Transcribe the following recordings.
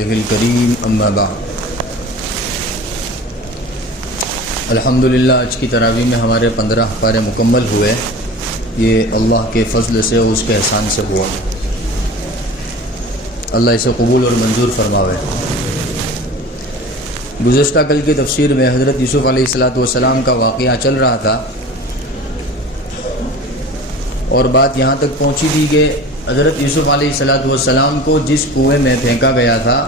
الکریم اما بعد الحمدللہ آج کی تراویح میں ہمارے 15 پارے مکمل ہوئے. یہ اللہ کے فضل سے اور اس کے احسان سے ہوا. اللہ اسے قبول اور منظور فرماوے. گزشتہ کل کی تفسیر میں حضرت یوسف علیہ السلام کا واقعہ چل رہا تھا اور بات یہاں تک پہنچی تھی کہ حضرت یوسف علیہ السلام کو جس کنویں میں پھینکا گیا تھا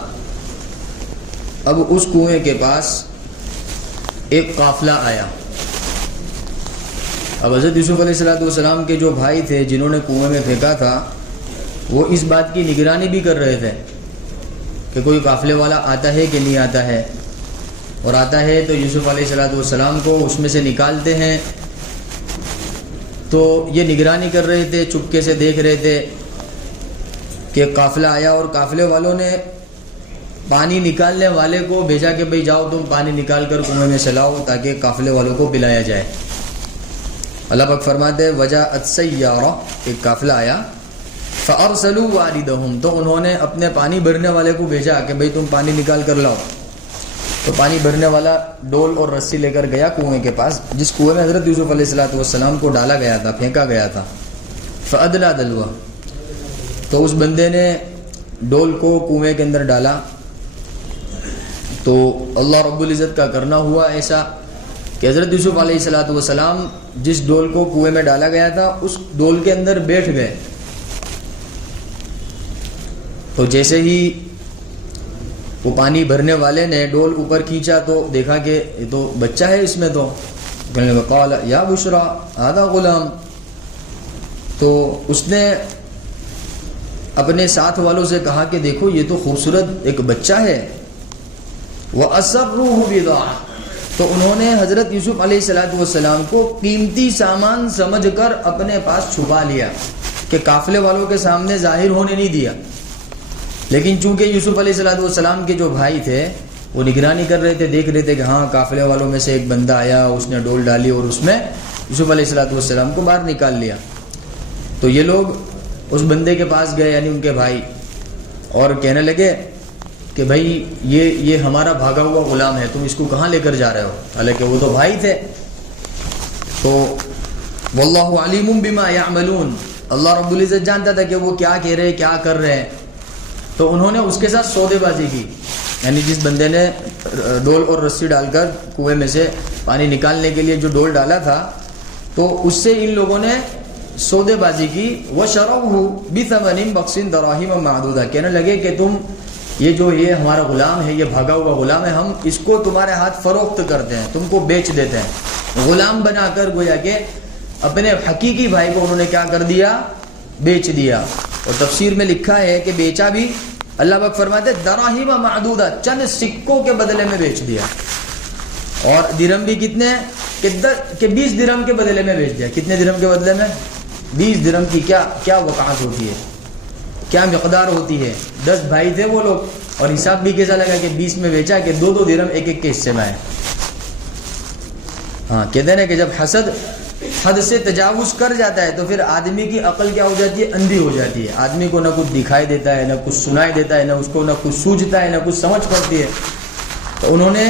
اب اس کنویں کے پاس ایک قافلہ آیا. اب حضرت یوسف علیہ السلام کے جو بھائی تھے جنہوں نے کنویں میں پھینکا تھا وہ اس بات کی نگرانی بھی کر رہے تھے کہ کوئی قافلے والا آتا ہے کہ نہیں آتا ہے، اور آتا ہے تو یوسف علیہ السلام کو اس میں سے نکالتے ہیں. تو یہ نگرانی کر رہے تھے، چپکے سے دیکھ رہے تھے کہ قافلہ آیا اور قافلے والوں نے پانی نکالنے والے کو بھیجا کہ بھئی جاؤ تم پانی نکال کر کنویں میں سے لاؤ تاکہ قافلے والوں کو پلایا جائے. اللہ پاک فرماتے ہیں وجاءت سیارہ، ایک قافلہ آیا، فارسلوا واردہم، تو انہوں نے اپنے پانی بھرنے والے کو بھیجا کہ بھئی تم پانی نکال کر لاؤ. تو پانی بھرنے والا ڈول اور رسی لے کر گیا کنویں کے پاس جس کنویں میں حضرت یوسف علیہ السلام کو ڈالا گیا تھا، پھینکا گیا تھا. فادلا دلوا، تو اس بندے نے ڈول کو کنویں کے اندر ڈالا. تو اللہ رب العزت کا کرنا ہوا ایسا کہ حضرت یوسف علیہ السلام جس ڈول کو کنویں میں ڈالا گیا تھا اس ڈول کے اندر بیٹھ گئے. تو جیسے ہی وہ پانی بھرنے والے نے ڈول اوپر کھینچا تو دیکھا کہ یہ تو بچہ ہے اس میں. تو قال یا بشرا ھذا غلام، تو اس نے اپنے ساتھ والوں سے کہا کہ دیکھو یہ تو خوبصورت ایک بچہ ہے. وَأَسَرُّوهُ بِضَاعَةً، تو انہوں نے حضرت یوسف علیہ السلام کو قیمتی سامان سمجھ کر اپنے پاس چھپا لیا کہ قافلے والوں کے سامنے ظاہر ہونے نہیں دیا. لیکن چونکہ یوسف علیہ السلام کے جو بھائی تھے وہ نگرانی کر رہے تھے، دیکھ رہے تھے کہ ہاں قافلے والوں میں سے ایک بندہ آیا، اس نے ڈول ڈالی اور اس میں یوسف علیہ السلام کو باہر نکال لیا. تو یہ لوگ اس بندے کے پاس گئے، یعنی ان کے بھائی، اور کہنے لگے کہ بھائی یہ ہمارا بھاگا ہوا غلام ہے، تم اس کو کہاں لے کر جا رہے ہو؟ حالانکہ وہ تو بھائی تھے. تو واللہ علیم بما یعملون، اللہ رب العزت جانتا تھا کہ وہ کیا کہہ رہے، کیا کر رہے ہیں. تو انہوں نے اس کے ساتھ سودے بازی کی، یعنی جس بندے نے ڈول اور رسی ڈال کر کنویں میں سے پانی نکالنے کے لیے جو ڈول ڈالا تھا تو اس سے ان لوگوں نے سودے بازی کی. وَشَرَوْهُ بِثَمَنٍ بَخْسٍ دَرَاهِمَ مَعْدُودَةٍ، کہنے لگے کہ تم یہ ہمارا غلام ہے، یہ بھاگا ہوا غلام ہے، ہم اس کو تمہارے ہاتھ فروخت کرتے ہیں، تم کو بیچ دیتے ہیں. غلام بنا کر گویا کہ اپنے حقیقی بھائی کو انہوں نے کیا کر دیا؟ بیچ دیا. اور تفسیر میں لکھا ہے کہ بیچا بھی، اللہ پاک فرماتے دراہیم معدودہ، چند سکوں کے بدلے میں بیچ دیا. اور درہم بھی کتنے کہ 20 درہم کے بدلے میں بیچ دیا. کتنے درہم کے بدلے میں؟ 20 درہم کی کیا وقعت ہوتی ہے، کیا مقدار ہوتی ہے. 10 بھائی تھے وہ لوگ، اور حساب بھی کیسا لگا کہ 20 میں بیچا کہ 2 درہم ایک کے حصے میں آئے. ہاں کہتے ہیں کہ جب حد سے تجاوز کر جاتا ہے تو پھر آدمی کی عقل کیا ہو جاتی ہے؟ اندھی ہو جاتی ہے. آدمی کو نہ کچھ دکھائی دیتا ہے، نہ کچھ سنائی دیتا ہے، نہ اس کو نہ کچھ سوجھتا ہے، نہ کچھ سمجھ پڑتی ہے. تو انہوں نے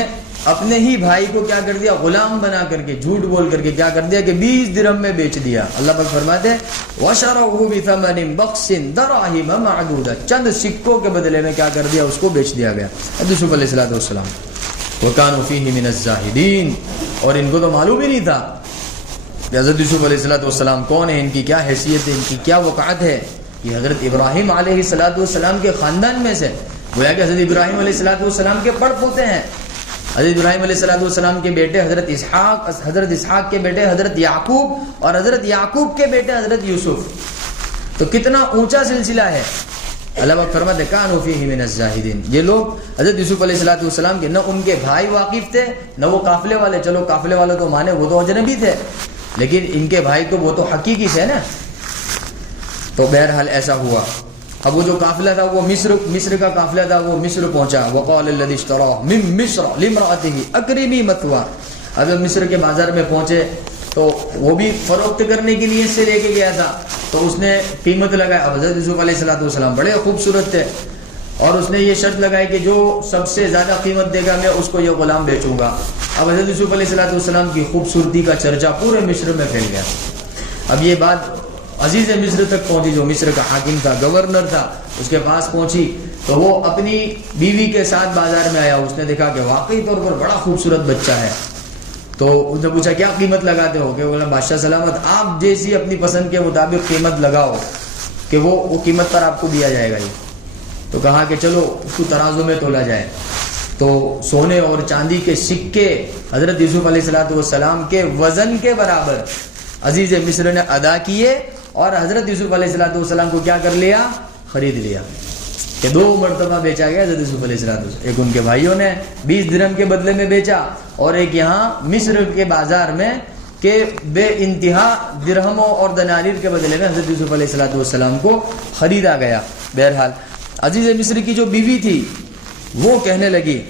اپنے ہی بھائی کو کیا کر دیا؟ غلام بنا کر کے، جھوٹ بول کر کے کیا کر دیا کہ 20 درہم میں بیچ دیا. اللہ پاک فرماتے ہیں وَشَرَوْهُ بِثَمَنٍ بَخْسٍ دَرَاهِمَ مَعْدُودَةٍ، چند سکوں کے بدلے میں کیا کر دیا؟ اس کو بیچ دیا گیا. یوسف علیہ السلام وَكَانُوا فِيهِ مِنَ الزَّاهِدِينَ، اور ان کو تو معلوم ہی نہیں تھا کہ حضرت یوسف علیہ السلام کون ہے، ان کی کیا حیثیت ہے، ان کی کیا وقعت ہے. یہ حضرت ابراہیم علیہ السلام کے خاندان میں سے، گویا کہ حضرت ابراہیم علیہ السلام کے پڑ پوتے ہیں. حضرت ابراہیم علیہ السلام کے بیٹے حضرت اسحاق کے بیٹے حضرت یعقوب، اور حضرت یعقوب کے بیٹے حضرت یوسف. تو کتنا اونچا سلسلہ ہے. اللہ پاک فرماتے کانوا فیہ من الزاہدین، یہ لوگ حضرت یوسف علیہ السلام کے نہ ان کے بھائی واقف تھے نہ وہ قافلے والے. چلو قافلے والے تو مانے، وہ تو اجنبی تھے، لیکن ان کے بھائی تو وہ تو حقیقی تھے نا. تو بہرحال ایسا ہوا. اب وہ جو قافلہ تھا وہ مصر کا قافلہ تھا، وہ مصر پہنچا. وقال الذی اشتراه من مصر لامرأته اکرمی مثواہ. اب مصر کے بازار میں پہنچے تو وہ بھی فروخت کرنے کے لیے سے لے کے گیا تھا، تو اس نے قیمت لگائی. اب حضرت یوسف علیہ السلام بڑے خوبصورت تھے، اور اس نے یہ شرط لگائی کہ جو سب سے زیادہ قیمت دے گا میں اس کو یہ غلام بیچوں گا. اب حضرت یوسف علیہ السلام کی خوبصورتی کا چرچا پورے مصر میں پھیل گیا. اب یہ بات عزیز مصر تک پہنچی، جو مصر کا حاکم تھا، گورنر تھا، اس کے پاس پہنچی تو وہ اپنی بیوی کے ساتھ بازار میں آیا. اس نے دیکھا کہ واقعی طور پر بڑا خوبصورت بچہ ہے. تو اس نے پوچھا کیا قیمت لگاتے ہو؟ کہ بولا بادشاہ سلامت آپ جیسی اپنی پسند کے مطابق قیمت لگاؤ کہ وہ قیمت پر آپ کو دیا جائے گا. یہ تو کہا کہ چلو اس کو ترازو میں تولا جائے. تو سونے اور چاندی کے سکے حضرت یوسف علیہ السلام کے وزن کے برابر عزیز مصر نے ادا کیے اور حضرت یوسف علیہ السلام کو کیا کر لیا؟ خرید لیا. کہ 2 مرتبہ بیچا گیا حضرت یوسف علیہ السلام. ایک ان کے بھائیوں نے 20 درہم کے بدلے میں بیچا اور ایک یہاں مصر کے بازار میں کہ بے انتہا درہموں اور دنانیر کے بدلے میں حضرت یوسف علیہ السلام کو خریدا گیا. بہرحال عزیز مصر کی جو بیوی تھی وہ کہنے لگی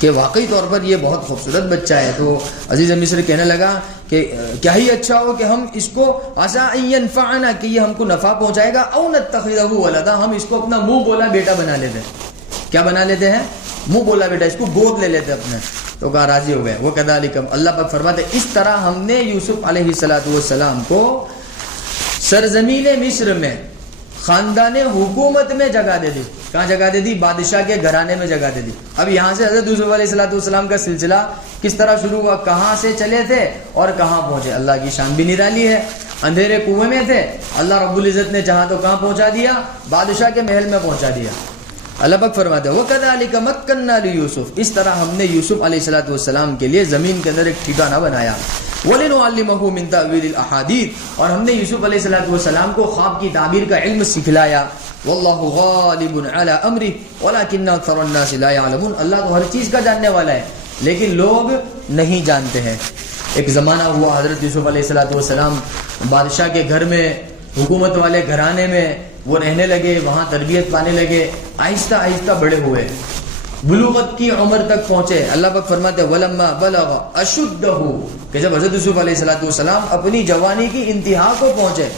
کہ واقعی طور پر یہ بہت خوبصورت بچہ ہے. تو عزیز مصر کہنے لگا کہ کیا ہی اچھا ہو کہ ہم اس کو عسیٰ ان ینفعنا، کہ یہ ہم کو نفع پہنچائے گا، او نتخذہ ولدا، ہم اس کو اپنا منہ بولا بیٹا بنا لیتے ہیں. کیا بنا لیتے ہیں؟ منہ بولا بیٹا، اس کو گود لے لیتے اپنے. تو کہا راضی ہو گئے. وہ کذالک، اللہ پاک فرماتے اس طرح ہم نے یوسف علیہ السلام کو سرزمین مصر میں خاندان حکومت میں جگہ دے دی. کہاں جگہ دے دی؟ بادشاہ کے گھرانے میں جگہ دے دی. اب یہاں سے حضرت یوسف علیہ السلام کا سلسلہ کس طرح شروع ہوا، کہاں سے چلے تھے اور کہاں پہنچے. اللہ کی شان بھی نرالی ہے. اندھیرے کنویں میں تھے، اللہ رب العزت نے چاہا تو کہاں پہنچا دیا؟ بادشاہ کے محل میں پہنچا دیا. اللہ پاک فرماتے ہیں وَكَذَلِكَ مَكَّنَّا لِيُوسُف، اس طرح ہم نے یوسف علیہ السلام کے لیے زمین کے اندر ایک ٹھکانہ بنایا. وَلِنُعَلِّمَهُ مِن تَأْوِيلِ الْأَحَادِيثِ، اور ہم نے یوسف علیہ السلام کو خواب کی تعبیر کا علم سکھلایا. وَاللَّهُ غَالِبٌ عَلَىٰ أَمْرِهِ وَلَٰكِنَّ أَكْثَرَ النَّاسِ لَا يَعْلَمُونَ، اللہ تو ہر چیز کا جاننے والا ہے لیکن لوگ نہیں جانتے ہیں. ایک زمانہ ہوا حضرت یوسف علیہ السلام بادشاہ کے گھر میں، حکومت والے گھرانے میں وہ رہنے لگے، وہاں تربیت پانے لگے. آہستہ آہستہ بڑے ہوئے، بلوغت کی عمر تک پہنچے. اللہ پاک فرماتے وَلَمَّا بَلَغَ أَشُدَّهُ، کہ جب حضرت یوسف علیہ السلام اپنی جوانی کی انتہا کو پہنچے.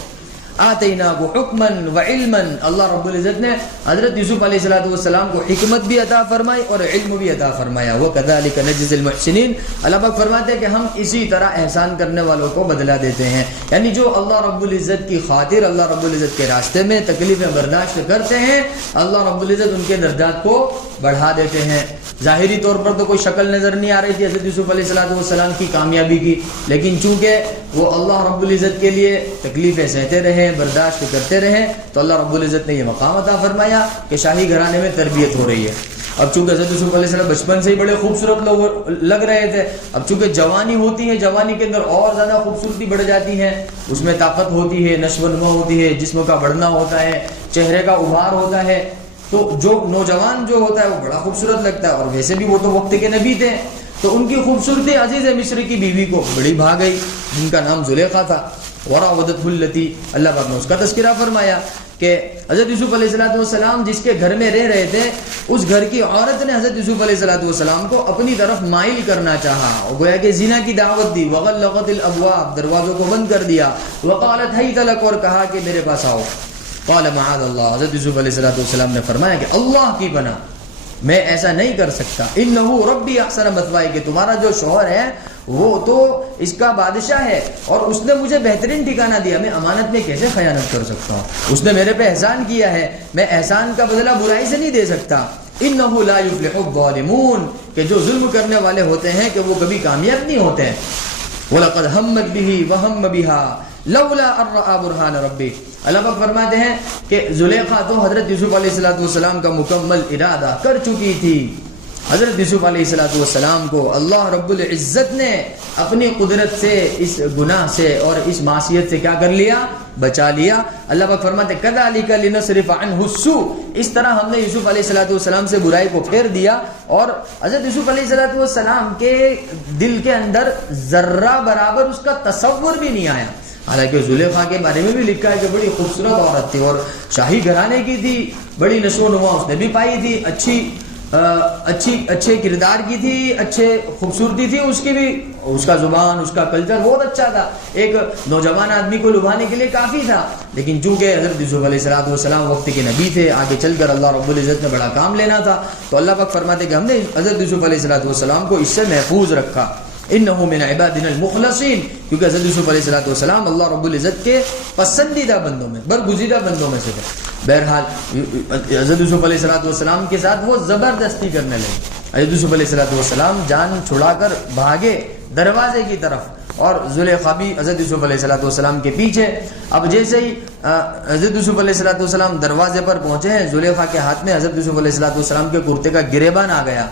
آتیناہ حکماً وعلماً، اللہ رب العزت نے حضرت یوسف علیہ السلام کو حکمت بھی عطا فرمائی اور علم بھی عطا فرمایا. وَكَذَلِكَ نَجْزِي الْمُحْسِنِينَ، اللہ پاک فرماتے ہیں کہ ہم اسی طرح احسان کرنے والوں کو بدلہ دیتے ہیں. یعنی جو اللہ رب العزت کی خاطر اللہ رب العزت کے راستے میں تکلیفیں برداشت کرتے ہیں، اللہ رب العزت ان کے درجات کو بڑھا دیتے ہیں. ظاہری طور پر تو کوئی شکل نظر نہیں آ رہی تھی حضرت یوسف علیہ السلام کی کامیابی کی، لیکن چونکہ وہ اللہ رب العزت کے لیے تکلیفیں سہتے رہے، برداشت کرتے رہے، تو اللہ رب العزت نے یہ مقام عطا فرمایا کہ شاہی گھرانے میں تربیت ہو رہی ہے. اب چونکہ حضرت یوسف علیہ السلام بچپن سے ہی بڑے خوبصورت لوگ لگ رہے تھے، اب چونکہ جوانی ہوتی ہے، جوانی کے اندر اور زیادہ خوبصورتی بڑھ جاتی ہے، اس میں طاقت ہوتی ہے، نشو و نما ہوتی ہے، جسم کا بڑھنا ہوتا ہے، چہرے کا ابھار ہوتا ہے. تو جو نوجوان جو ہوتا ہے وہ بڑا خوبصورت لگتا ہے، اور ویسے بھی وہ تو وقت کے نبی تھے، تو ان کی خوبصورتی عزیز مصر کی بیوی کو بڑی بھا گئی، جن کا نام زلیخا تھا. وراودته التي، اللہ پاک نے اس کا تذکرہ فرمایا کہ حضرت یوسف علیہ السلام جس کے گھر میں رہ رہے تھے، اس گھر کی عورت نے حضرت یوسف علیہ السلام کو اپنی طرف مائل کرنا چاہا، گویا کہ زنا کی دعوت دی. وغلقت الابواب، دروازوں کو بند کر دیا. وقالت هيت لك، اور کہا کہ میرے پاس آؤ. قال معاذ اللہ، حضرت یوسف علیہ السلام نے فرمایا کہ اللہ کی پناہ، میں ایسا نہیں کر سکتا. انه ربی احسن مثواي، کہ تمہارا جو شوہر ہے وہ تو اس کا بادشاہ ہے اور اس نے مجھے بہترین ٹھکانہ دیا، میں امانت میں کیسے خیانت کر سکتا ہوں؟ اس نے میرے پہ احسان کیا ہے، میں احسان کا بدلہ برائی سے نہیں دے سکتا. انه لا يفلح الظالمون، کہ جو ظلم کرنے والے ہوتے ہیں کہ وہ کبھی کامیاب نہیں ہوتے ہیں. وَلَقَدْ هَمَّتْ بِهِ وَهَمَّ بِهَا لَوْلَا أَن رَأَىٰ بُرْهَانَ رَبِّهِ. اللہ پاک فرماتے ہیں کہ زلیخا تو حضرت یوسف علیہ السلام کا مکمل ارادہ کر چکی تھی. حضرت یوسف علیہ السلام کو اللہ رب العزت نے اپنی قدرت سے اس گناہ سے اور اس معصیت سے کیا کر لیا؟ بچا لیا. اللہ پاک فرماتے کذالک لنصرف عنہ السوء، اس طرح ہم نے یوسف علیہ السلام سے برائی کو پھیر دیا اور حضرت یوسف علیہ السلام کے دل کے اندر ذرہ برابر اس کا تصور بھی نہیں آیا. حالانکہ زلیخا کے بارے میں بھی لکھا ہے کہ بڑی خوبصورت عورت تھی اور شاہی گھرانے کی تھی، بڑی نشو و نما اس نے بھی پائی تھی، اچھے کردار کی تھی، اچھے خوبصورتی تھی اس کی بھی اس کا زبان، اس کا کلچر بہت اچھا تھا، ایک نوجوان آدمی کو لبھانے کے لیے کافی تھا. لیکن چونکہ حضرت یوسف علیہ السلام وقت کے نبی تھے، آگے چل کر اللہ رب العزت نے بڑا کام لینا تھا، تو اللہ پاک فرماتے کہ ہم نے حضرت یوسف علیہ السلام کو اس سے محفوظ رکھا. انه من عبادنا المخلصین، کیونکہ حضرت یوسف علیہ السلام اللہ رب العزت کے پسندیدہ بندوں میں، برگزیدہ بندوں میں سے تھے. بہرحال حضرت یوسف علیہ السلام کے ساتھ وہ زبردستی کرنے لگے. حضرت یوسف علیہ السلام جان چھڑا کر بھاگے دروازے کی طرف، اور زلیخا بھی حضرت یوسف علیہ السلام کے پیچھے. اب جیسے ہی حضرت یوسف علیہ السلام دروازے پر پہنچے ہیں، زلیخا کے ہاتھ میں حضرت یوسف علیہ السلام کے کرتے کا گریبان آ گیا،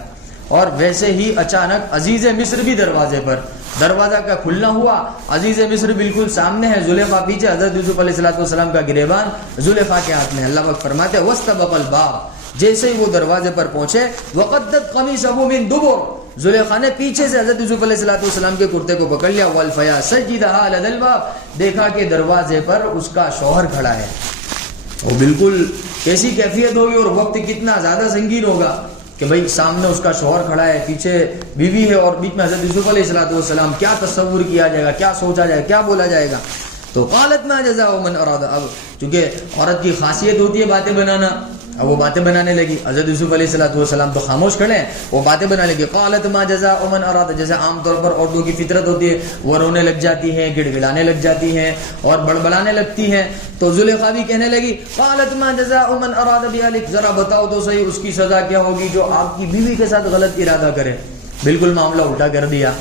اور ویسے ہی اچانک عزیز مصر بھی دروازے پر، دروازہ کا کھلنا ہوا، عزیز مصر بالکل سامنے ہے، زلیخا پیچھے، حضرت یوسف علیہ السلام کا گریبان زلیخا کے ہاتھ میں. اللہ پاک فرماتے ہیں وَاسْتَبَقَ الْبَابَ، جیسے ہی وہ دروازے پر پہنچے، وَقَدَّتْ قَمِيصَهُ مِن دُبُرٍ، زلیخا نے پیچھے سے حضرت یوسف علیہ السلام کے کرتے کو پکڑ لیا. وَالْفَيَا سَجِّدَهَا لَدَى الْبَابِ، دیکھا کہ دروازے پر اس کا شوہر کھڑا ہے. وہ بالکل کیسی کیفیت ہوگی اور وقت کتنا زیادہ سنگین ہوگا کہ بھائی سامنے اس کا شوہر کھڑا ہے، پیچھے بیوی ہے، اور بیچ میں حضرت یوسف علیہ السلام. کیا تصور کیا جائے گا، کیا سوچا جائے گا، کیا بولا جائے گا. تو قالت ما جزاء من اراد، اب چونکہ عورت کی خاصیت ہوتی ہے باتیں بنانا، اب وہ باتیں بنانے لگی. حضرت یوسف علیہ السلام تو خاموش کھڑے ہیں، وہ باتیں بنانے لگی. قالت ما جزاء من اراد، جیسے عام طور پر عورتوں کی فطرت ہوتی ہے، وہ رونے لگ جاتی ہیں، گڑ گڑانے لگ جاتی ہیں اور بڑبڑانے لگتی ہیں. تو زلیخا بھی کہنے لگی قالت ما جزاء من اراد بأهلك، ذرا بتاؤ تو صحیح اس کی سزا کیا ہوگی جو آپ کی بیوی کے ساتھ غلط ارادہ کرے. بالکل معاملہ الٹا کر دیا.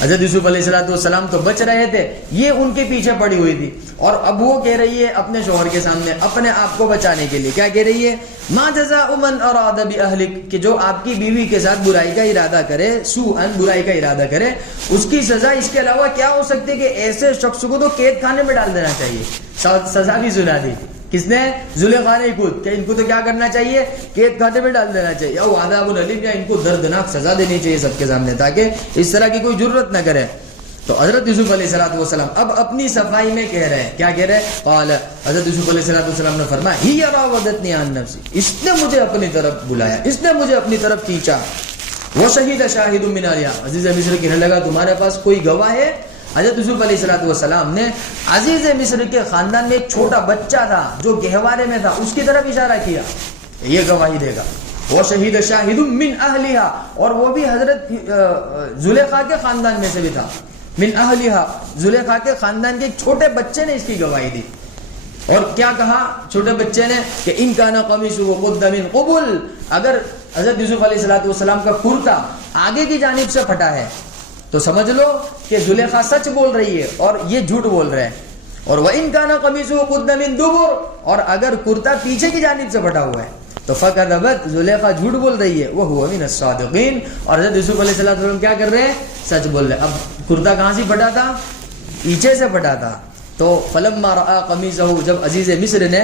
حضرت یوسف علیہ السلام تو بچ رہے تھے، یہ ان کے پیچھے پڑی ہوئی تھی، اور اب وہ کہہ رہی ہے اپنے شوہر کے سامنے اپنے آپ کو بچانے کے لیے، کیا کہہ رہی ہے؟ ما جزاء من اراد بأهلك، کہ جو آپ کی بیوی کے ساتھ برائی کا ارادہ کرے، سوءً برائی کا ارادہ کرے، اس کی سزا اس کے علاوہ کیا ہو سکتی ہے کہ ایسے شخص کو تو قید خانے میں ڈال دینا چاہیے. سزا بھی سنا دی. کس نے؟ زلیخا نے خود، کہ ان کو تو کیا کرنا چاہیے؟ قید خانے میں ڈال دینا چاہیے، او عذاب الیم، یا ان کو دردناک سزا دینی چاہیے سب کے سامنے، تاکہ اس طرح کی کوئی جرت نہ کرے. تو حضرت یوسف علیہ السلام اب اپنی صفائی میں کہہ رہے ہیں، کیا کہہ رہے ہیں؟ قال، حضرت یوسف علیہ السلام نے فرمایا ہی راودتنی عن نفسی، اس نے مجھے اپنی طرف بلایا، اس نے مجھے اپنی طرف کھینچا. وشہد شاہد من اہلہا، عزیز مصر کہنے لگا تمہارے پاس کوئی گواہ ہے؟ حضرت یوسف علیہ السلام نے عزیز مصر کے خاندان میں ایک چھوٹا بچہ تھا جو گہوارے میں تھا، اس کی طرف اشارہ کیا، یہ گواہی دے گا. وشہد شاہد من اہلہا، اور وہ بھی حضرت زلیخا کے خاندان میں سے بھی تھا. من اہلہا، زلیخا کے خاندان کے ایک چھوٹے بچے نے اس کی گواہی دی. اور کیا کہا چھوٹے بچے نے کہ ان کان قمیصہ قد من قبل، اگر حضرت یوسف علیہ السلام کا کرتا آگے کی جانب سے پھٹا ہے تو سمجھ لو کہ زلیخا سچ بول رہی ہے اور یہ جھوٹ بول رہے ہیں. اور وَإِن كَانَ قَمِيصُهُ قُدَّ مِن دُبُرٍ، اور اگر کرتا پیچھے کی جانب سے پھٹا ہوا ہے تو فَكَذَبَتْ، زلیخا جھوٹ بول رہی ہے، وَهُوَ مِنَ الصَّادِقِينَ، اور حضرت یوسف علیہ السلام کیا کر رہے ہیں؟ سچ بول رہے ہیں. اب کرتا کہاں سے پھٹا تھا؟ پیچھے سے پھٹا تھا. تو فَلَمَّا رَأَىٰ قَمِيصَهُ، جب عزیز مصر نے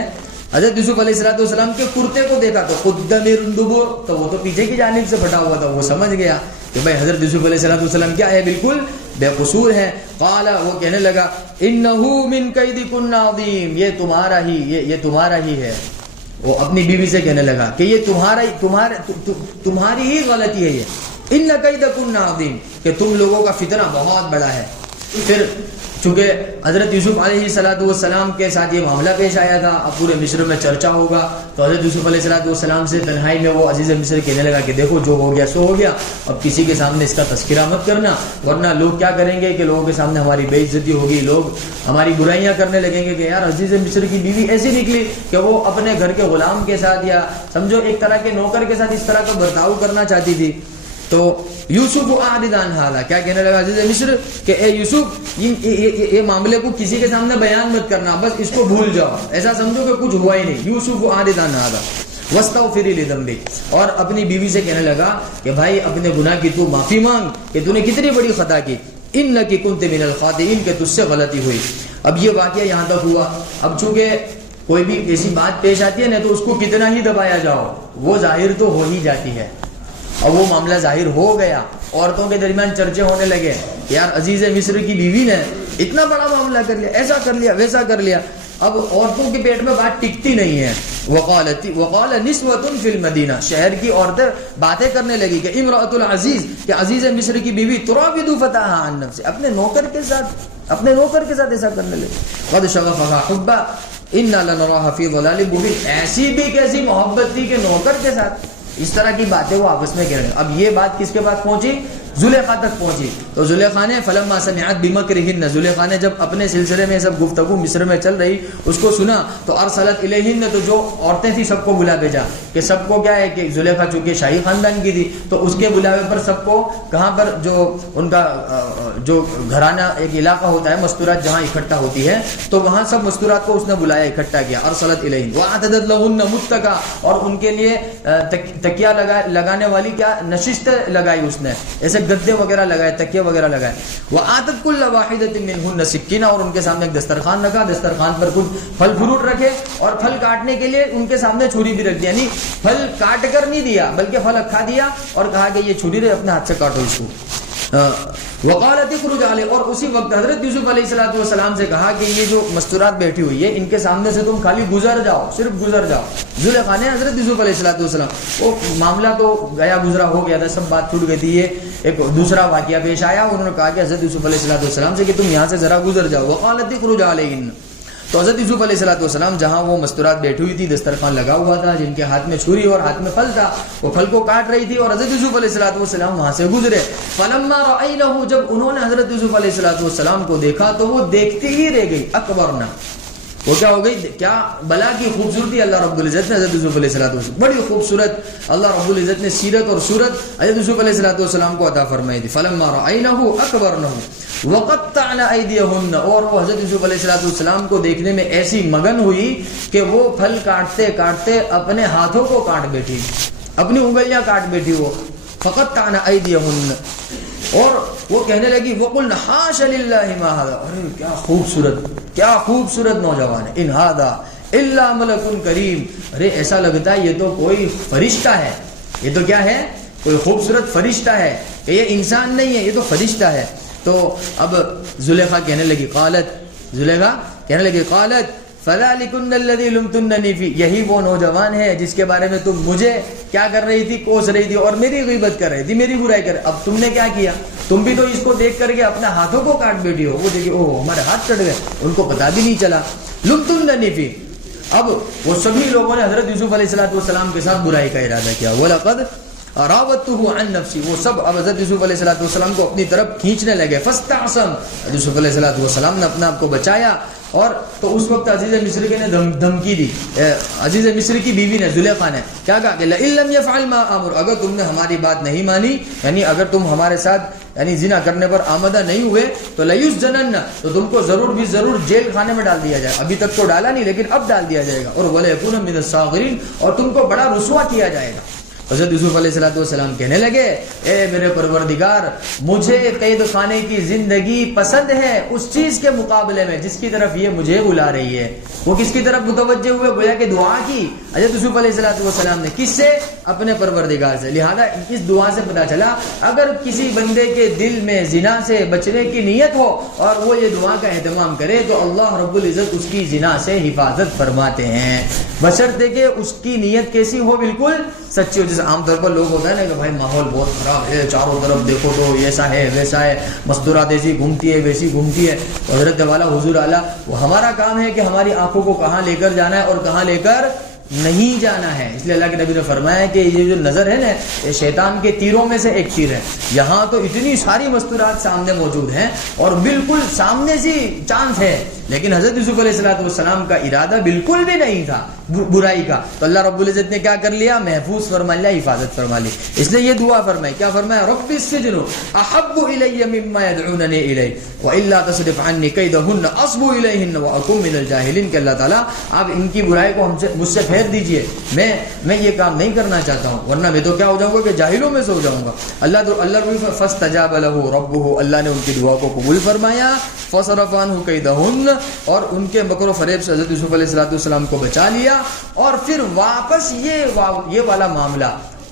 حضرت یوسف علیہ السلام کے کرتے کو دیکھا تو قُدَّ مِن دُبُرٍ، تو وہ تو پیچھے کی جانب سے پھٹا ہوا تھا، وہ سمجھ گیا کہ بھائی حضرت یوسف علیہ السلام کیا ہے؟ بالکل بے قصور ہے. قال، وہ کہنے لگا انه من کیدکن عظیم، یہ تمہارا ہی ہے. وہ اپنی بیوی سے کہنے لگا کہ یہ تمہاری ہی غلطی ہے، یہ ان کیدکن عظیم، کہ تم لوگوں کا فتنہ بہت بڑا ہے. پھر چونکہ حضرت یوسف علیہ السلام کے ساتھ یہ معاملہ پیش آیا تھا، اب پورے مصر میں چرچا ہوگا، تو حضرت یوسف علیہ السلام سے تنہائی میں وہ عزیز مصر کہنے لگا کہ دیکھو جو ہو گیا سو ہو گیا، اب کسی کے سامنے اس کا تذکرہ مت کرنا، ورنہ لوگ کیا کریں گے کہ لوگوں کے سامنے ہماری بے عزتی ہوگی، لوگ ہماری برائیاں کرنے لگیں گے کہ یار عزیز مصر کی بیوی ایسی نکلی کہ وہ اپنے گھر کے غلام کے ساتھ یا سمجھو ایک طرح کے نوکر کے ساتھ اس طرح کا برتاؤ کرنا چاہتی تھی. تو یوسف اعرض عن ھذا، کیا کہنے لگا عزیز مصر کہ اے یوسف یہ معاملے کو کسی کے سامنے بیان مت کرنا، بس اس کو بھول جاؤ، ایسا سمجھو کہ کچھ ہوا ہی نہیں. یوسف اعرض عن ھذا واستغفری لذنبک، اور اپنی بیوی سے کہنے لگا کہ بھائی اپنے گناہ کی تو معافی مانگ کہ تو نے کتنی بڑی خطا کی. انک کنت من الخاطئین، کہ تجھ سے غلطی ہوئی. اب یہ واقعہ یہاں تک ہوا. اب چونکہ کوئی بھی ایسی بات پیش آتی ہے نا تو اس کو کتنا ہی دبایا جاؤ وہ ظاہر تو ہو ہی جاتی ہے. اب وہ معاملہ ظاہر ہو گیا، عورتوں کے درمیان چرچے ہونے لگے، یار عزیز مصر کی بیوی نے اتنا بڑا معاملہ کر لیا، ایسا کر لیا، ویسا کر لیا. اب عورتوں کے پیٹ میں بات ٹکتی نہیں ہے. وقال نسوۃ فی المدینہ، شہر کی عورتیں باتیں کرنے لگی کہ امرأۃ العزیز، کہ عزیز مصر کی بیوی تراود فتاها عن نفسه، اپنے نوکر کے ساتھ ایسا کرنے لگی. قد شغفها حبا انا لنراها فی ضلال مبین، ایسی بھی کیسی محبت تھی کہ نوکر کے ساتھ اس طرح کی باتیں وہ آپس میں کہہ رہے ہیں. اب یہ بات کس کے پاس پہنچی؟ زلیخا تک پہنچی. تو زلیخا نے فلما سمعت بمکرہن، زلیخا نے جب اپنے سلسلے میں سب گفتگو مصر میں چل رہی اس کو سنا تو ارسلت الیہن، تو جو عورتیں تھیں سب کو بلا بھیجا کہ سب کو کیا ہے کہ زلیخا چونکہ شاہی خاندان کی تھی تو اس کے بلاوے پر سب کو کہاں پر جو ان کا جو گھرانہ ایک علاقہ ہوتا ہے مستورات جہاں اکٹھا ہوتی ہے تو وہاں سب مستورات کو اس نے بلایا اکٹھا کیا. ارسلت الیہن واعتدت لہن متکا، اور ان کے لیے تکیہ لگانے والی کیا نشست لگائی اس نے، ایسے گدے وغیرہ لگائے، تکیے وغیرہ لگائے. وآتت کل واحدۃ منہن سکینہ، اور ان کے سامنے ایک دسترخوان رکھا، دسترخوان پر کچھ پھل فروٹ رکھے اور پھل کاٹنے کے لیے ان کے سامنے چھری بھی رکھ دی، یعنی پھل کاٹ کر نہیں دیا بلکہ پھل رکھا دیا اور کہا کہ یہ چھری رہے اپنے ہاتھ سے کاٹو اس کو. وقالت اخرج علیہ، اور اسی وقت حضرت یوسف علیہ السلام سے کہا کہ یہ جو مستورات بیٹھی ہوئی ہے ان کے سامنے سے تم خالی گزر جاؤ، صرف گزر جاؤ. زلیخا نے حضرت یوسف علیہ السلام، وہ معاملہ تو گیا گزرا ہو گیا تھا، سب بات چھوٹ گئی تھی. یہ ایک دوسرا واقعہ پیش آیا، انہوں نے کہا کہ حضرت یوسف علیہ السلام سے کہ تم یہاں سے ذرا گزر جاؤ. وقالت اخرج علیہن، تو حضرت یوسف علیہ السلام جہاں وہ مستورات بیٹھی ہوئی تھی، دسترخوان لگا ہوا تھا، جن کے ہاتھ میں چھری اور ہاتھ میں پھل تھا، وہ پھل کو کاٹ رہی تھی اور حضرت یوسف علیہ السلام وہاں سے گزرے. فلما رأینہ، جب انہوں نے حضرت یوسف علیہ السلام کو دیکھا تو وہ دیکھتی ہی رہ گئی. اکبرنا، وہ کیا ہو گئی؟ کیا بلا کی خوبصورتی اللہ رب العزت نے حضرت یوسف علیہ السلام، بڑی خوبصورت اللہ رب العزت نے سیرت اور صورت حضرت یوسف علیہ السلام کو عطا فرمائی تھی. فلما رأینہ اکبرنہ وقطعن ایدیہن، اور وہ حضرت یوسف علیہ السلام کو دیکھنے میں ایسی مگن ہوئی کہ وہ پھل کاٹتے کاٹتے اپنے ہاتھوں کو کاٹ بیٹھی، اپنی انگلیاں کاٹ بیٹھی. وہ فقطعن ایدیہن، اور وہ کہنے لگی وقلن حاش للہ ما ھذا، ارے کیا خوبصورت نوجوان ہے، ان ھذا الا ملک کریم، ارے ایسا لگتا ہے یہ تو کوئی فرشتہ ہے، یہ تو کیا ہے؟ کوئی خوبصورت فرشتہ ہے، یہ انسان نہیں ہے، یہ تو فرشتہ ہے. تو اب زلیخا کہنے لگی قالت فذلکن الذی لمتننی فی، یہی وہ نوجوان ہے جس کے بارے میں تم مجھے کیا کر رہی تھی؟ کوس رہی تھی اور میری غیبت کر رہی تھی، میری برائی کر. اب تم نے کیا کیا؟ تم بھی تو اس کو دیکھ کر کے اپنے ہاتھوں کو کاٹ بیٹھی ہو. وہ دیکھیے اوہ ہمارے ہاتھ کٹ گئے، ان کو پتا بھی نہیں چلا. لمتننی فی، اب وہ سبھی لوگوں نے حضرت یوسف علیہ السلام کے ساتھ برائی کا ارادہ کیا. وَلَقَدْ راوَدتُّهُ عَن نَفْسِهِ، وہ سب اب حضرت یوسف علیہ السلام کو اپنی طرف کھینچنے لگے. فَاسْتَعْصَمَ، یوسف علیہ السلام نے اپنے آپ کو بچایا. اور تو اس وقت عزیز مصر کے نے دھمکی دی، عزیز مصر کی بیوی نے، زلیخا نے کیا کہا کہ لَإِن لَمْ يَفْعَلْ مَا آمُرُ، اگر تم نے ہماری بات نہیں مانی، یعنی اگر تم ہمارے ساتھ یعنی زنا کرنے پر آمدہ نہیں ہوئے تو لَيُسْجَنَنَّ، تو تم کو ضرور بھی ضرور جیل خانے میں ڈال دیا جائے. ابھی تک تو ڈالا نہیں لیکن اب ڈال دیا جائے گا. اور وَلَيَكُونَ مِنَ الصَّاغِرِينَ، اور تم کو بڑا رسوا کیا جائے گا. حضرت یوسف علیہ السلام کہنے لگے اے میرے پروردگار، مجھے قید خانے کی زندگی پسند ہے اس چیز کے مقابلے میں جس کی طرف یہ مجھے بلا رہی ہے. وہ کس کی طرف متوجہ ہوئے؟ گویا کہ دعا کی حضرت یوسف علیہ السلام نے، کس سے؟ اپنے پروردگار سے. لہذا اس دعا سے پتہ چلا اگر کسی بندے کے دل میں زنا سے بچنے کی نیت ہو اور وہ یہ دعا کا اہتمام کرے تو اللہ رب العزت اس کی زنا سے حفاظت فرماتے ہیں، بشرطے کہ اس کی نیت کیسی ہو؟ بالکل سچی ہو. جیسے عام طور پر لوگ ہوتا ہے نا کہ بھائی ماحول بہت خراب ہے، چاروں طرف دیکھو تو ایسا ہے ویسا ہے، مستورات ایسی گھومتی ہے ویسی گھومتی ہے. حضرت والا حضور اعلیٰ، وہ ہمارا کام ہے کہ ہماری آنکھوں کو کہاں لے کر جانا ہے اور کہاں لے کر نہیں جانا ہے. اس لیے اللہ کے نبی نے فرمایا کہ یہ جو نظر ہے نا، یہ شیطان کے تیروں میں سے ایک تیر ہے. یہاں تو اتنی ساری مستورات سامنے موجود ہیں اور بالکل سامنے سے چانس ہے، لیکن حضرت یوسف علیہ السلام کا ارادہ بالکل بھی نہیں تھا برائی کا. تو اللہ رب العزت نے کیا کر لیا؟ محفوظ فرما لیا، حفاظت فرما لی. اس لیے یہ دعا فرمائی، کیا فرمایا؟ رب السجن احب الی مما یدعوننی الیہ والا تصرف عنی کیدہن اصب الیہن واکن من الجاہلین، کہ اللہ تعالیٰ آپ ان کی برائی کو مجھ سے پھیر دیجئے، میں یہ کام نہیں کرنا چاہتا ہوں ورنہ میں تو کیا ہو جاؤں گا کہ جاہلوں میں سے ہو جاؤں گا. اللہ فاستجاب له ربہ، اللہ نے ان کی دعا کو قبول فرمایا. فصرف عنہ کیدہن، اور ان کے مکر و فریب سے حضرت یوسف علیہ السلام کو بچا لیا. اور پھر واپس یہ والا معاملہ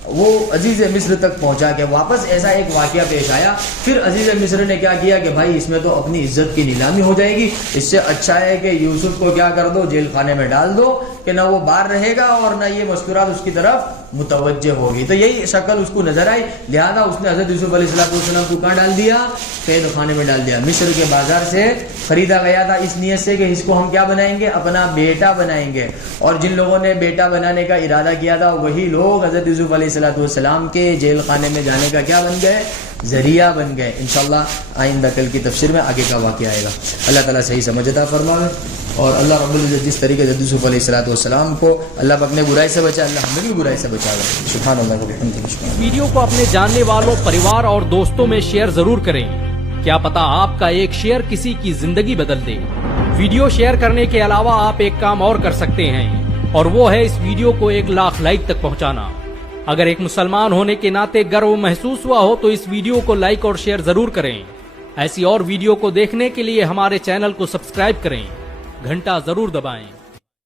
وہ عزیز مصر تک پہنچا کے واپس ایسا ایک واقعہ پیش آیا. پھر عزیز مصر نے کیا کیا کہ بھائی اس میں تو اپنی عزت کی نیلامی ہو جائے گی, اس سے اچھا ہے کہ یوسف کو کیا کر دو, جیل خانے میں ڈال دو, کہ نہ وہ باہر رہے گا اور نہ یہ مستورات اس کی طرف متوجہ ہوگی. تو یہی شکل اس کو نظر آئی, لہذا اس نے حضرت یوسف علیہ السلام کو کہاں ڈال دیا, قید خانے میں ڈال دیا. مصر کے بازار سے خریدا گیا تھا اس نیت سے کہ اس کو ہم کیا بنائیں گے, اپنا بیٹا بنائیں گے. اور جن لوگوں نے بیٹا بنانے کا ارادہ کیا تھا وہی لوگ حضرت یوسف علیہ السلام کے جیل خانے میں جانے کا کیا بن گئے, ذریعہ بن گئے. انشاءاللہ آئندہ کل کی تفسیر میں آگے کا واقعہ آئے گا. اللہ تعالیٰ صحیح سمجھ عطا فرمائے, اور اللہ رب العزت جس طریقے سے یوسف علیہ السلام کو اللہ اپنے برائی سے بچا, اللہ ہمیں بھی برائی سے بچا. سبحان اللہ و بحمدہ. ویڈیو کو اپنے جاننے والوں, پریوار اور دوستوں میں شیئر ضرور کریں. کیا پتا آپ کا ایک شیئر کسی کی زندگی بدل دے. ویڈیو شیئر کرنے کے علاوہ آپ ایک کام اور کر سکتے ہیں, اور وہ ہے اس ویڈیو کو 1 لاکھ لائک تک پہنچانا. اگر ایک مسلمان ہونے کے ناطے گرو محسوس ہوا ہو تو اس ویڈیو کو لائک اور شیئر ضرور کریں. ایسی اور ویڈیو کو دیکھنے کے لیے ہمارے چینل کو سبسکرائب کریں, گھنٹا ضرور دبائیں.